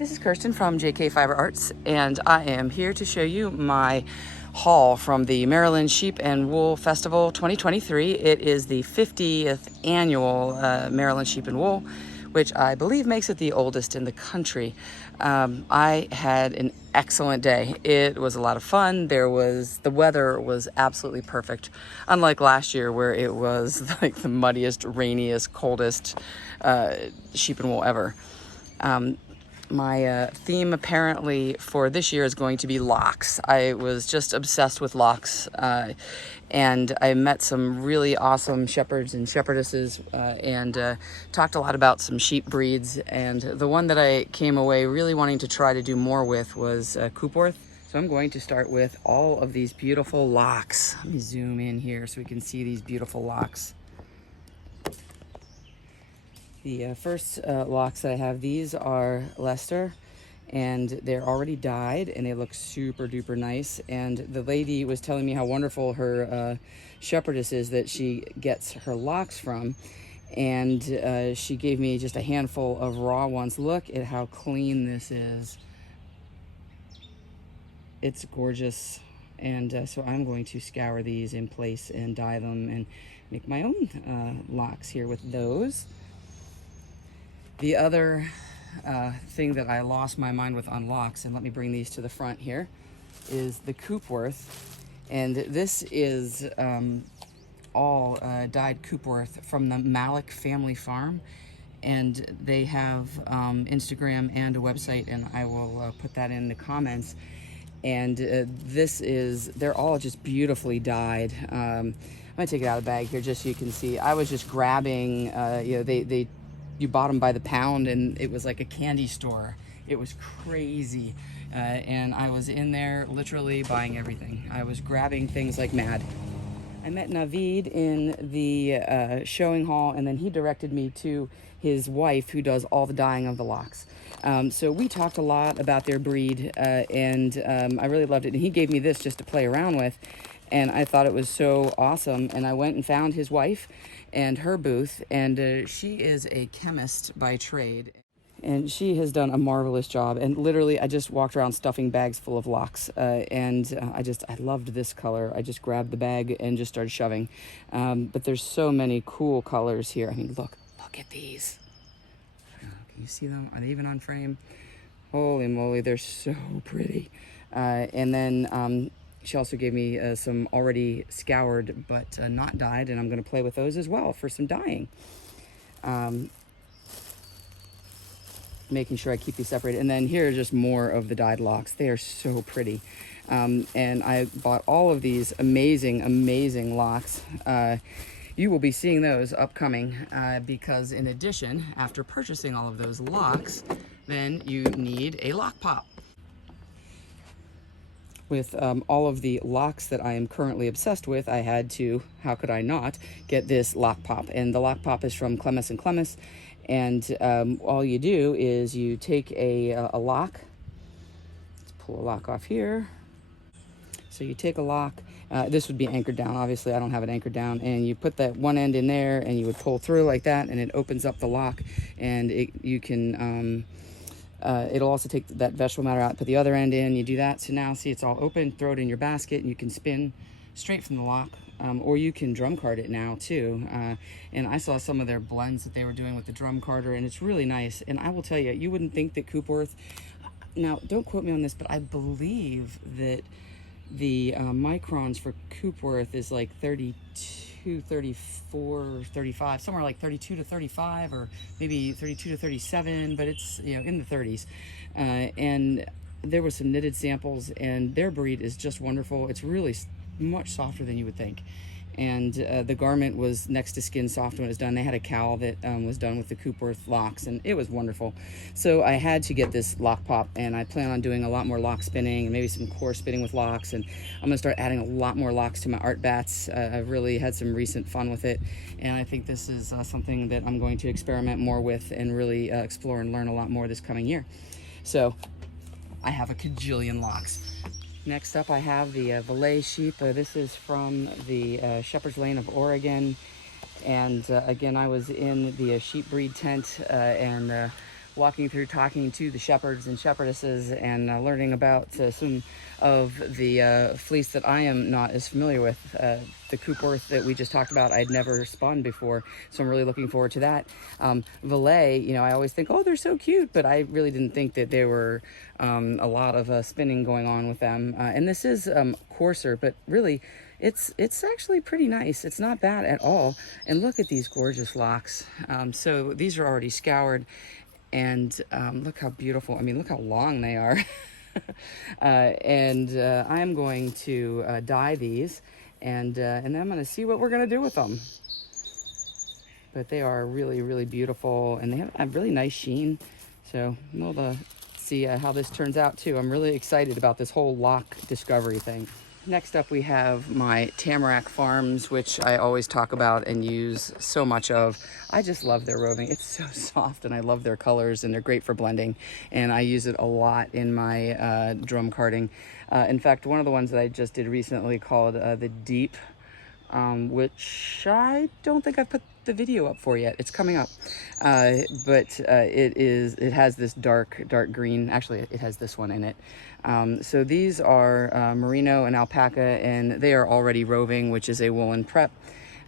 This is Kirsten from JK Fiber Arts, and I am here to show you my haul from the Maryland Sheep and Wool Festival 2023. It is the 50th annual Maryland Sheep and Wool, which I believe makes it the oldest in the country. I had an excellent day. It was a lot of fun. The weather was absolutely perfect, unlike last year where it was like the muddiest, rainiest, coldest sheep and wool ever. My theme apparently for this year is going to be locks. I was just obsessed with locks, and I met some really awesome shepherds and shepherdesses, and talked a lot about some sheep breeds. And the one that I came away really wanting to try to do more with was Coopworth. So I'm going to start with all of these beautiful locks. Let me zoom in here so we can see these beautiful locks. The first locks that I have, these are Leicester, and they're already dyed and they look super duper nice. And the lady was telling me how wonderful her shepherdess is that she gets her locks from, and she gave me just a handful of raw ones. Look at how clean this is. It's gorgeous. And so I'm going to scour these in place and dye them and make my own locks here with those. The other thing that I lost my mind with on locks, and let me bring these to the front here, is the Coopworth. And this is all dyed Coopworth from the Malik family farm. And they have Instagram and a website, and I will put that in the comments. And they're all just beautifully dyed. I'm gonna take it out of the bag here just so you can see. I was just grabbing, you bought them by the pound, and it was like a candy store. It was crazy. And I was in there literally buying everything. I was grabbing things like mad. I met Navid in the showing hall, and then he directed me to his wife who does all the dyeing of the locks. So we talked a lot about their breed, and I really loved it. And he gave me this just to play around with, and I thought it was so awesome. And I went and found his wife and her booth, and she is a chemist by trade, and she has done a marvelous job. And literally I just walked around stuffing bags full of locks, and I loved this color. I just grabbed the bag and just started shoving. But there's so many cool colors here. I mean, look at these. Can you see them? Are they even on frame? Holy moly, they're so pretty. And then she also gave me some already scoured but not dyed, and I'm going to play with those as well for some dyeing. Making sure I keep these separated. And then here are just more of the dyed locks. They are so pretty. And I bought all of these amazing locks. You will be seeing those upcoming because in addition, after purchasing all of those locks, then you need a lock pop. With all of the locks that I am currently obsessed with, I had to, how could I not, get this lock pop. And the lock pop is from Clemis & Clemis. And all you do is you take a lock. Let's pull a lock off here. So you take a lock. This would be anchored down. Obviously, I don't have it anchored down. And you put that one end in there, and you would pull through like that, and it opens up the lock. And you can... it'll also take that vegetable matter out, put the other end in, you do that. So now see, it's all open, throw it in your basket, and you can spin straight from the lock, or you can drum card it now too. And I saw some of their blends that they were doing with the drum carder, and it's really nice. And I will tell you, you wouldn't think that Coopworth, now don't quote me on this, but I believe that the microns for Coopworth is like 32, 34, 35, somewhere like 32 to 35, or maybe 32 to 37, but it's, in the 30s. And there were some knitted samples, and their breed is just wonderful. It's really much softer than you would think. And the garment was next to skin soft when it was done. They had a cowl that was done with the Coopworth locks, and it was wonderful. So I had to get this lock pop, and I plan on doing a lot more lock spinning and maybe some core spinning with locks. And I'm going to start adding a lot more locks to my art bats. I've really had some recent fun with it, and I think this is something that I'm going to experiment more with and really explore and learn a lot more this coming year. So I have a cajillion locks. Next up, I have the Valet sheep. This is from the Shepherd's Lane of Oregon. And again, I was in the sheep breed tent and walking through talking to the shepherds and shepherdesses and learning about some of the fleece that I am not as familiar with. The Coopworth that we just talked about, I'd never spun before, so I'm really looking forward to that. Valet, you know, I always think, oh, they're so cute, but I really didn't think that there were a lot of spinning going on with them. And this is coarser, but really, it's actually pretty nice. It's not bad at all. And look at these gorgeous locks. So these are already scoured, and look how beautiful. I mean, look how long they are. And I'm going to dye these, and then I'm going to see what we're going to do with them. But they are really, really beautiful, and they have a really nice sheen. So I'm able to see how this turns out too. I'm really excited about this whole lock discovery thing. Next up, we have my Tamarack Farms, which I always talk about and use so much of. I just love their roving. It's so soft, and I love their colors, and they're great for blending. And I use it a lot in my drum carding. In fact, one of the ones that I just did recently called the Deep, which I don't think I've put the video up for yet. It's coming up, but it has this dark green. Actually, it has this one in it. So these are merino and alpaca, and they are already roving, which is a woolen prep.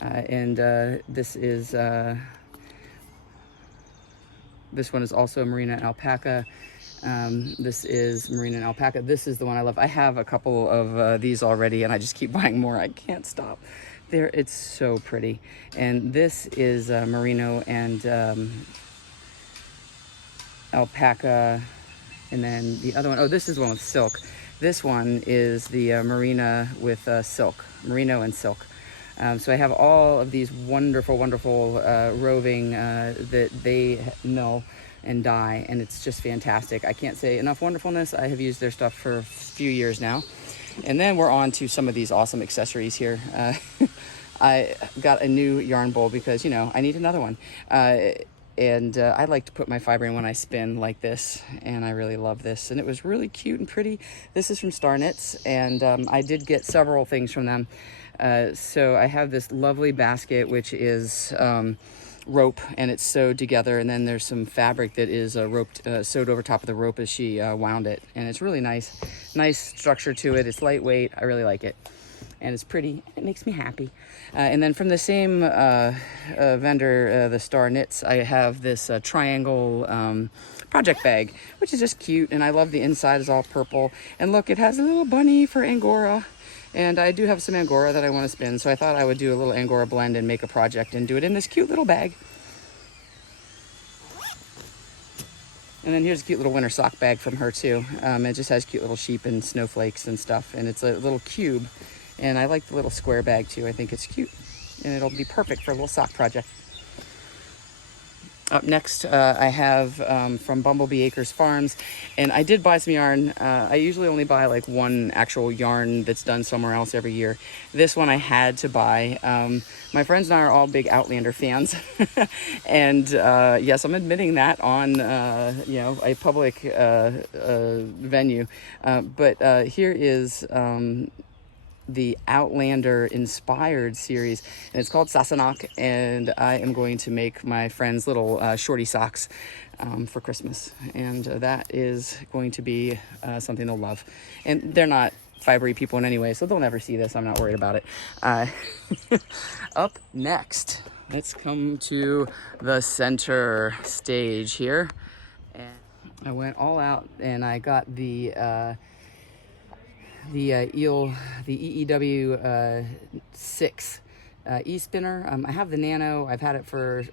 And this one is also merino and alpaca. This is merino and alpaca. This is the one I love. I have a couple of these already, and I just keep buying more. I can't stop. It's so pretty. And this is merino and alpaca. And then the other one, oh, this is the one with silk. This one is the merino with silk, merino and silk. So I have all of these wonderful, wonderful roving that they mill and dye, and it's just fantastic. I can't say enough wonderfulness. I have used their stuff for a few years now. And then we're on to some of these awesome accessories here. I got a new yarn bowl because, you know, I need another one. And I like to put my fiber in when I spin like this, and I really love this. And it was really cute and pretty. This is from Star Knits, and I did get several things from them. So I have this lovely basket, which is rope, and it's sewed together, and then there's some fabric that is sewed over top of the rope as she wound it, and it's really nice structure to it. It's lightweight. I really like it, and it's pretty. It makes me happy. And then from the same vendor, the Star Knits, I have this triangle project bag, which is just cute, and I love the inside is all purple. And look, it has a little bunny for Angora, and I do have some Angora that I want to spin, so I thought I would do a little Angora blend and make a project and do it in this cute little bag. And then here's a cute little winter sock bag from her too. It just has cute little sheep and snowflakes and stuff, and it's a little cube. And I like the little square bag too. I think it's cute, and it'll be perfect for a little sock project. Up next, I have from Bumblebee Acres Farms, and I did buy some yarn. I usually only buy like one actual yarn that's done somewhere else every year. This one I had to buy. My friends and I are all big Outlander fans, and yes, I'm admitting that on a public venue. But here is the Outlander inspired series, and it's called Sassenach, and I am going to make my friends little shorty socks for Christmas, and that is going to be something they'll love. And they're not fibery people in any way, so they'll never see this. I'm not worried about it. Up next, let's come to the center stage here, and I went all out and I got the EEW 6 e-spinner. I have the Nano. I've had it for,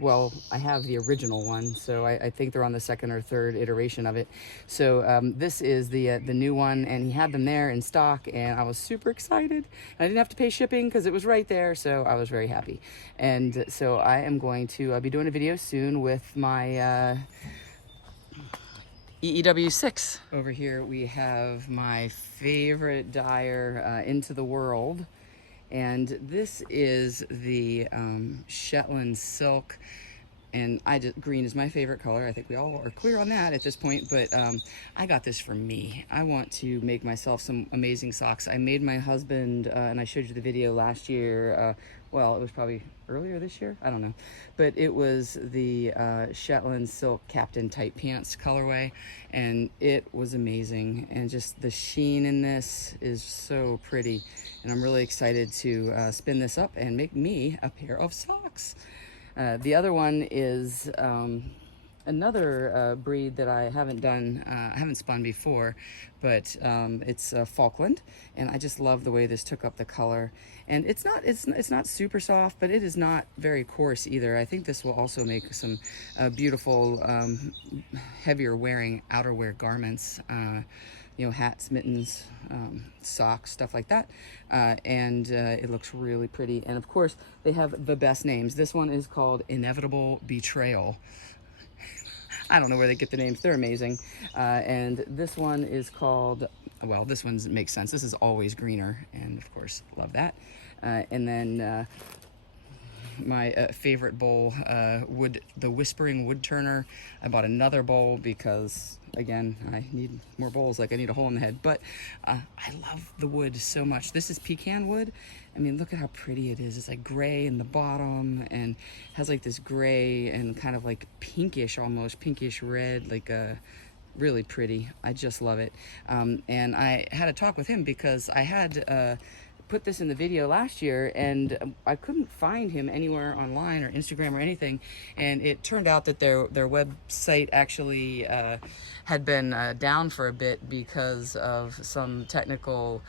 well, I have the original one, so I think they're on the second or third iteration of it. So this is the new one, and he had them there in stock, and I was super excited. I didn't have to pay shipping because it was right there, so I was very happy. And so I am going to be doing a video soon with my EEW 6. Over here we have my favorite dyer into the world, and this is the Shetland silk, and green is my favorite color. I think we all are clear on that at this point, but I got this for me. I want to make myself some amazing socks. I made my husband, and I showed you the video last year, well, it was probably earlier this year, I don't know, but it was the Shetland Silk Captain Tight Pants colorway, and it was amazing, and just the sheen in this is so pretty, and I'm really excited to spin this up and make me a pair of socks. The other one is another breed that I haven't spun before, but it's Falkland, and I just love the way this took up the color. And it's not super soft, but it is not very coarse either. I think this will also make some beautiful heavier wearing outerwear garments. You know, hats, mittens, socks, stuff like that. And it looks really pretty. And of course, they have the best names. This one is called Inevitable Betrayal. I don't know where they get the names. They're amazing. And this one is called, well, this one makes sense. This is Always Greener. And of course, love that. And then my favorite bowl, the Whispering Wood Turner. I bought another bowl because, again, I need more bowls, like I need a hole in the head. But I love the wood so much. This is pecan wood. I mean, look at how pretty it is. It's like gray in the bottom and has like this gray and kind of like pinkish, almost pinkish red, like really pretty. I just love it. And I had a talk with him because I had put this in the video last year, and I couldn't find him anywhere online or Instagram or anything, and it turned out that their website actually had been down for a bit because of some technical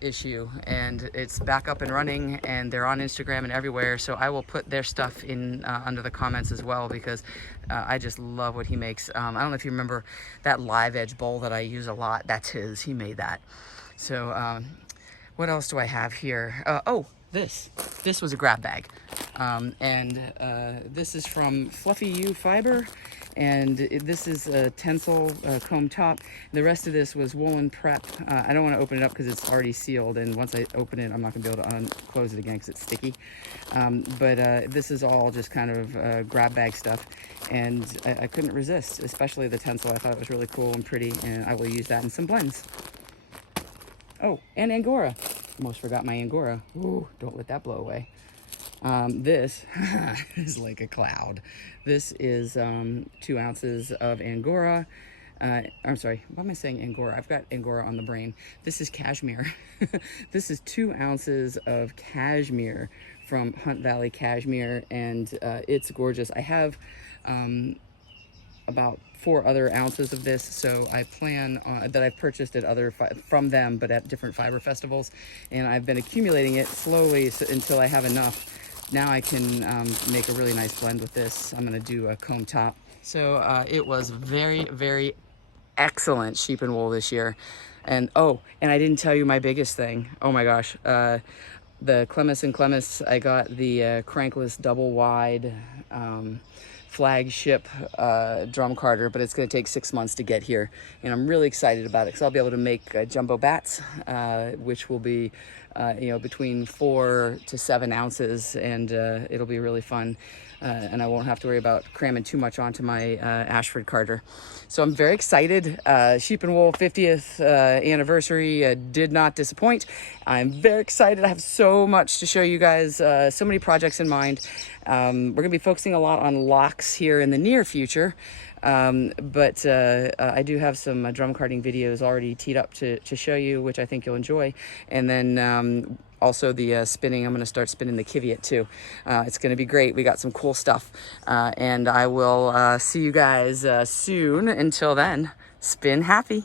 issue, and it's back up and running, and they're on Instagram and everywhere. So I will put their stuff in under the comments as well, because I just love what he makes. I don't know if you remember that Live Edge bowl that I use a lot. That's his. He made that. So what else do I have here? Oh, this was a grab bag, and this is from Fluffy U Fiber, and this is a Tencel comb top. The rest of this was Woolen Prep. I don't want to open it up because it's already sealed, and once I open it, I'm not going to be able to unclose it again because it's sticky. But this is all just kind of grab bag stuff, and I couldn't resist, especially the Tencel. I thought it was really cool and pretty, and I will use that in some blends. Oh, and Angora. Almost forgot my Angora. Ooh, don't let that blow away. This is like a cloud. This is 2 ounces of Angora. I'm sorry, why am I saying Angora? I've got Angora on the brain. This is cashmere. This is 2 ounces of cashmere from Hunt Valley Cashmere, and it's gorgeous. I have about 4 other ounces of this, so I plan on that I've purchased at other from them, but at different fiber festivals, and I've been accumulating it slowly until I have enough. Now I can make a really nice blend with this. I'm going to do a comb top. So it was very, very excellent sheep and wool this year. And oh, and I didn't tell you my biggest thing. Oh my gosh, the Clemis and Clemis. I got the crankless double wide flagship drum carder, but it's going to take 6 months to get here, and I'm really excited about it because I'll be able to make jumbo bats, which will be you know, between 4 to 7 ounces, and it'll be really fun, and I won't have to worry about cramming too much onto my Ashford carder. So I'm very excited. Sheep and Wool 50th anniversary did not disappoint. I'm very excited. I have so much to show you guys, so many projects in mind. We're gonna be focusing a lot on locks here in the near future, but I do have some drum carding videos already teed up to show you, which I think you'll enjoy. And then also the spinning, I'm going to start spinning the Kiviat too. It's going to be great. We got some cool stuff, and I will see you guys soon. Until then, spin happy.